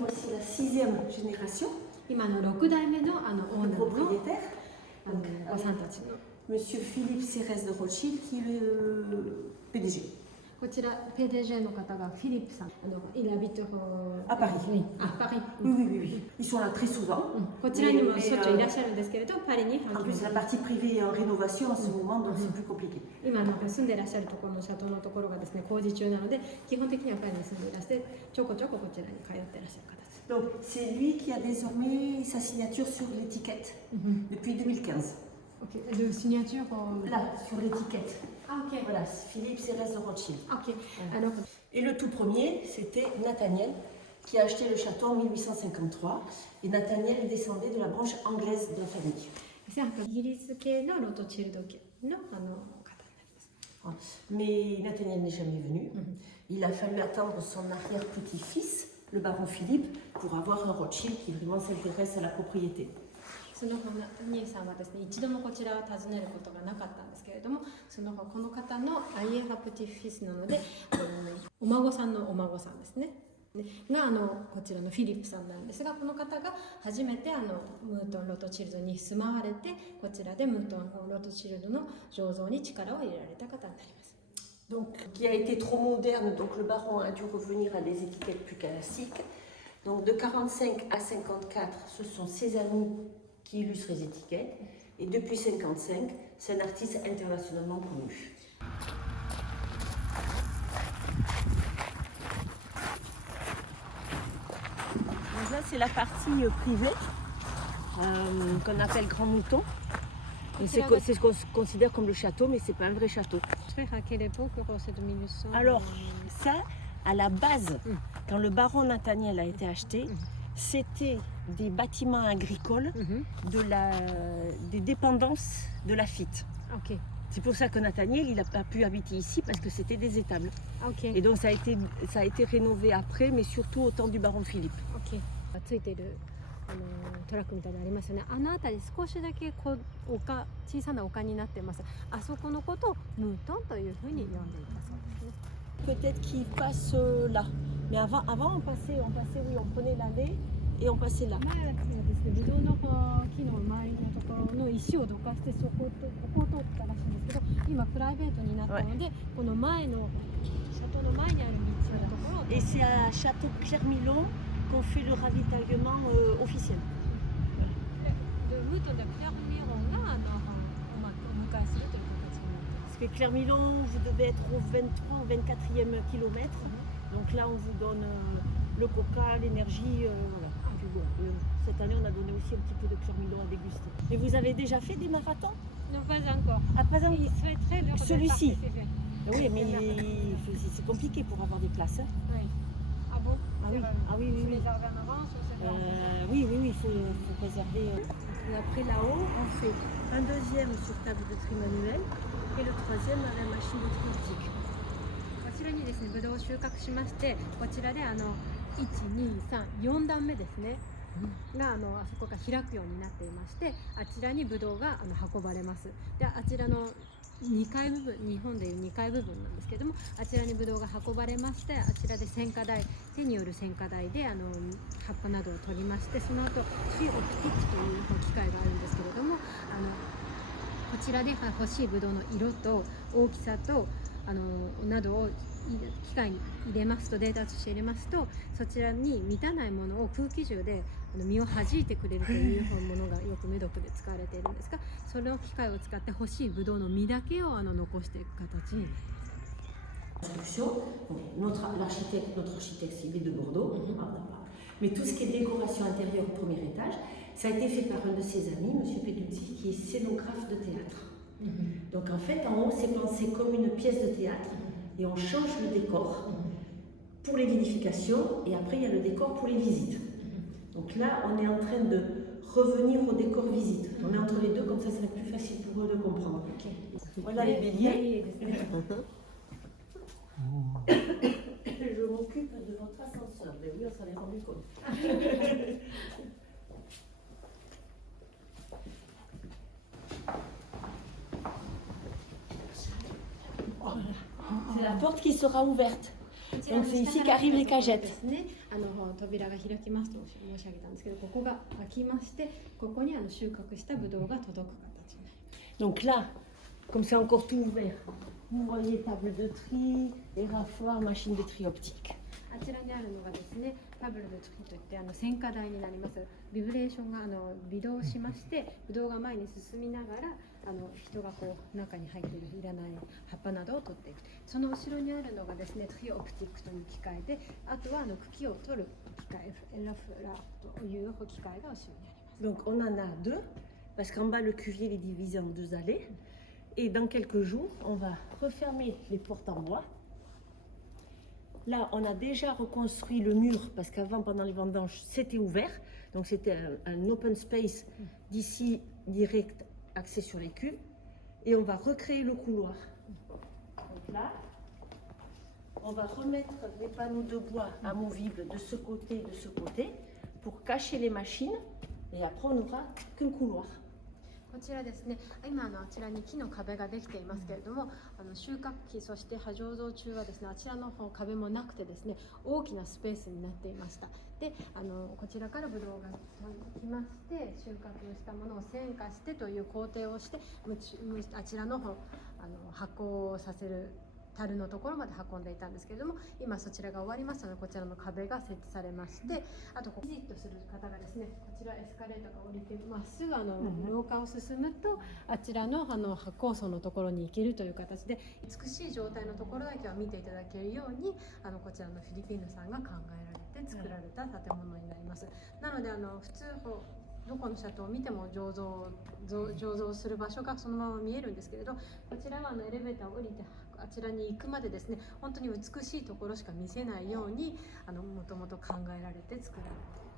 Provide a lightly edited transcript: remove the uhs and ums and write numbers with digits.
voici la 6e génération 今の6代目のオー de ナーの propriétaires. お子さんたちの Monsieur Philippe Cérès de Rothschild qui est le PDG. こちら PDG の方がフィリップさんil habite À Paris. パリ、 Oui, oui, oui, oui. Ils sont là très souvent. こちらにもしょっちゅういらっしゃるんですけれど、パリに En plus, la partie privée est en rénovation en ce moment, donc c'est plus compliqué. 今の住んでいらっしゃるところのシャトーのところがですね工事中なので、基本的にはパリに住んでいらしてちょこちょここちらに通っていらっしゃる方です。 Donc c'est lui qui a désormais sa signature sur l'étiquette depuis 2015. Le signature Là, sur l'étiquette. Ah, ok. Voilà, Philippe Cérès de Rothschild. Ok. Voilà. Alors, Et le tout premier, c'était Nathaniel, qui a acheté le château en 1853. Et Nathaniel descendait de la branche anglaise de la famille. イギリス系のロトチルド家の方になります。 Mais Nathaniel n'est jamais venu. Il a fallu attendre son arrière-petit-fils, le baron Philippe, pour avoir un Rothschild qui vraiment s'intéresse à la propriété. そのお兄さんはですね、一度もこちらを訪ねることがなかったんですけれども、この方のアイエハプティフィスなので、お孫さんのお孫さんですね。がこちらのフィリップさんなんですが、この方が初めてムートン・ロトチルドに住まわれて、こちらでムートン・ロトチルドの醸造に力を入れられた方になります。 Donc, qui a été trop moderne, donc le baron a dû revenir à des étiquettes plus classiques. Donc de 45 à 54, ce sont ses amis qui illustrent les étiquettes. Et depuis 55, c'est un artiste internationalement connu. Donc là, c'est la partie privée qu'on appelle Grand Mouton. C'est ce qu'on considère comme le château, mais ce n'est pas un vrai château. À quelle époque c'est 1800? Alors, ça, à la base, quand le baron Nathaniel a été acheté, c'était des bâtiments agricoles des dépendances de Laffitte. Okay. C'est pour ça que Nathaniel, il n'a pas pu habiter ici, parce que c'était des étables. Okay. Et donc ça a été rénové après, mais surtout au temps du baron Philippe. Okay. ついてるトラックみたいなのありますよね。あの辺り少しだけ小さな丘になってます。あそこのことをムートンというふうに呼んでいたそうですね。 Peut-être qu'il passe là. Mais avant on passait, oui, on prenait l'allée et on passait là. 前はですね、ブドウの木の周りのところの石をどかしてここを通ったらしいんですけど、今プライベートになったので、この前のシャトーの前にある道のところを。 Et c'est à Château Clermilon qu'on fait le ravitaillement officiel. ムートンでクレアミロンがお迎えするという形になっています。 Parce que Clermilon, vous devez être au 23 ou 24e kilomètre. Donc là, on vous donne le coca, l'énergie. Voilà. Cette année, on a donné aussi un petit peu de Clermilon à déguster. Mais vous avez déjà fait des marathons? Non, pas encore. À présent, il serait très dur. Celui-ci. Oui, mais c'est compliqué pour avoir des places. Hein. Oui. Ah bon? Ah oui, ah oui, oui. Il faut réserver en avance ou c'est oui, il faut réserver. Et après là-haut, on fait un deuxième sur table de tri manuel et le troisième à la machine de tri optique. こちらにですね、ブドウを収穫しまして、こちらで1、2、3、4段目ですね。があそこが開くようになっていまして、あちらにブドウが運ばれます。で、あちらの2階部分、日本でいう2階部分なんですけれども、あちらにブドウが運ばれまして、あちらで選果台、手による選果台で葉っぱなどを取りまして、その後フィオプティックという機械があるんですけれども、こちらで欲しいブドウの色と大きさとなどを機械に入れますと、データとして入れますと、そちらに満たないものを空気銃で実を弾いてくれるというものがよくメドクで使われているんですが、その機械を使って欲しいブドウの実だけを残していく形になります。Notre architecte, il est de Bordeaux, mais tout ce qui est décoration intérieure au premier étage, ça a été fait par un de ses amis, M. Peduzzi, qui est scénographe de théâtre. Donc en fait, en haut, c'est pensé comme une pièce de théâtre et on change le décor pour les vinifications et après il y a le décor pour les visites. Donc là, on est en train de revenir au décor visite. On est entre les deux, comme ça serait plus facile pour eux de comprendre. Voilà les béliers. Je m'occupe de votre ascenseur. Mais oui, on s'en est rendu compte. C'est la porte qui sera ouverte. Donc c'est ici qu'arrivent les cagettes. ですね、扉が開きますと申し上げたんですけど、ここが開きまして、ここに収穫したブドウが届く形になります。Donc là, comme c'est encore tout ouvert, vous voyez table de tri, éraffoir, machine de tri optique. あちらにあるのがですね、タブルドトリといって選果台になります。ビブレーションが微動しまして、ブドウが前に進みながら人がこう中に入っているいらない葉っぱなどを取っていく。その後ろにあるのがですね、トリオプティックという機械で、あとは茎を取る機械、エラフラという機械が後ろにあります。Donc on en a deux, parce qu'en bas le cuvier il est divisé en deux allées. Et dans quelques jours, on va refermer les portes en bois. Là, on a déjà reconstruit le mur, parce qu'avant, pendant les vendanges, c'était ouvert. Donc c'était un open space d'ici direct axé sur les cuves. Et on va recréer le couloir. Donc là, on va remettre les panneaux de bois amovibles de ce côté et de ce côté pour cacher les machines. Et après, on n'aura qu'un couloir. こちらですね、今あちらに木の壁ができていますけれども、収穫期そして葉醸造中はですね、あちらの方壁もなくてですね、大きなスペースになっていました。で、こちらからブドウが来まして、収穫したものを選果してという工程をして、あちらの方発酵させる樽のところまで運んでいたんですけれども、今そちらが終わりましたので、こちらの壁が設置されまして、あとビジットする方がですね、こちらエスカレーターが降りてまっすぐ廊下を進むと、あちらの発酵槽のところに行けるという形で、美しい状態のところだけは見ていただけるようにこちらのフィリピンヌさんが考えられて作られた建物になります。なので普通どこのシャトーを見ても醸造する場所がそのまま見えるんですけれど、こちらはエレベーターを降りてあちらに行くまでですね、本当に美しいところしか見せないようにもともと考えられて作られています。